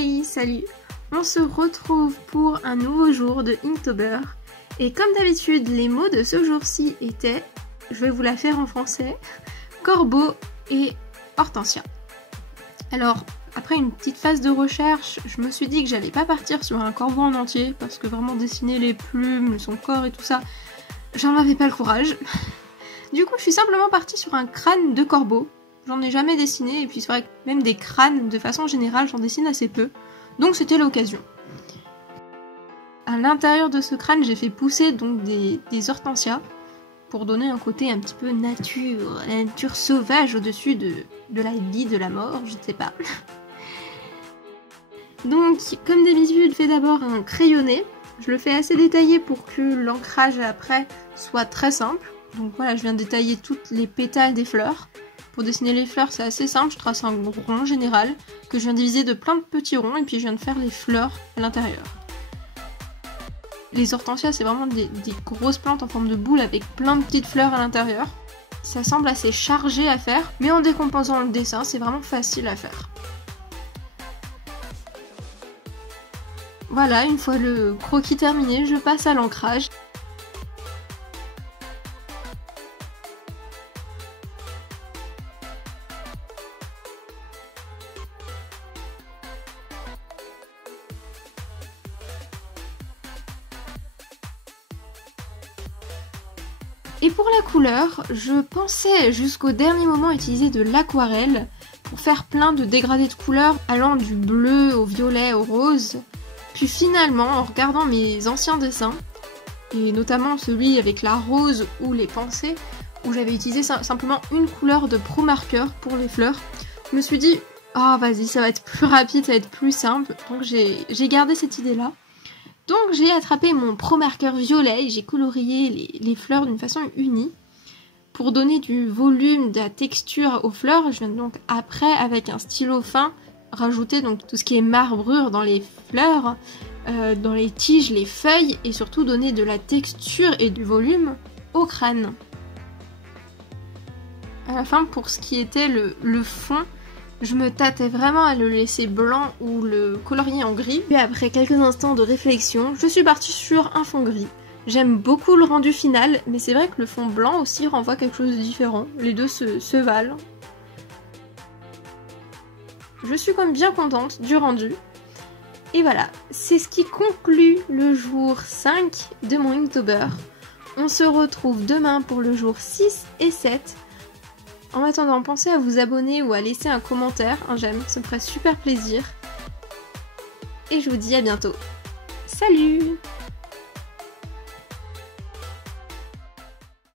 Hey, salut! On se retrouve pour un nouveau jour de Inktober. Et comme d'habitude, les mots de ce jour-ci étaient, je vais vous la faire en français, corbeau et hortensia. Alors, après une petite phase de recherche, je me suis dit que j'allais pas partir sur un corbeau en entier, parce que vraiment dessiner les plumes, son corps et tout ça, j'en avais pas le courage. Du coup, je suis simplement partie sur un crâne de corbeau. J'en ai jamais dessiné, et puis c'est vrai que même des crânes, de façon générale, j'en dessine assez peu. Donc c'était l'occasion. À l'intérieur de ce crâne, j'ai fait pousser donc des hortensias, pour donner un côté un petit peu nature, la nature sauvage au-dessus de la vie, de la mort, je ne sais pas. Donc, comme d'habitude, je fais d'abord un crayonné. Je le fais assez détaillé pour que l'ancrage après soit très simple. Donc voilà, je viens de détailler toutes les pétales des fleurs. Pour dessiner les fleurs, c'est assez simple, je trace un rond général que je viens diviser de plein de petits ronds et puis je viens de faire les fleurs à l'intérieur. Les hortensias, c'est vraiment des grosses plantes en forme de boule avec plein de petites fleurs à l'intérieur. Ça semble assez chargé à faire, mais en décomposant le dessin, c'est vraiment facile à faire. Voilà, une fois le croquis terminé, je passe à l'ancrage. Et pour la couleur, je pensais jusqu'au dernier moment utiliser de l'aquarelle pour faire plein de dégradés de couleurs allant du bleu au violet au rose. Puis finalement, en regardant mes anciens dessins, et notamment celui avec la rose ou les pensées, où j'avais utilisé simplement une couleur de pro marqueur pour les fleurs, je me suis dit « Ah vas-y, ça va être plus rapide, ça va être plus simple », donc j'ai gardé cette idée-là. Donc j'ai attrapé mon pro marqueur violet et j'ai colorié les fleurs d'une façon unie. Pour donner du volume, de la texture aux fleurs, je viens donc après avec un stylo fin rajouter donc tout ce qui est marbrure dans les fleurs, dans les tiges, les feuilles et surtout donner de la texture et du volume au crâne. À la fin, pour ce qui était le fond, je me tâtais vraiment à le laisser blanc ou le colorier en gris. Puis après quelques instants de réflexion, je suis partie sur un fond gris. J'aime beaucoup le rendu final, mais c'est vrai que le fond blanc aussi renvoie quelque chose de différent. Les deux se valent. Je suis quand même bien contente du rendu. Et voilà, c'est ce qui conclut le jour 5 de mon Inktober. On se retrouve demain pour le jour 6 et 7. En attendant, pensez à vous abonner ou à laisser un commentaire, un j'aime, ça me ferait super plaisir. Et je vous dis à bientôt. Salut!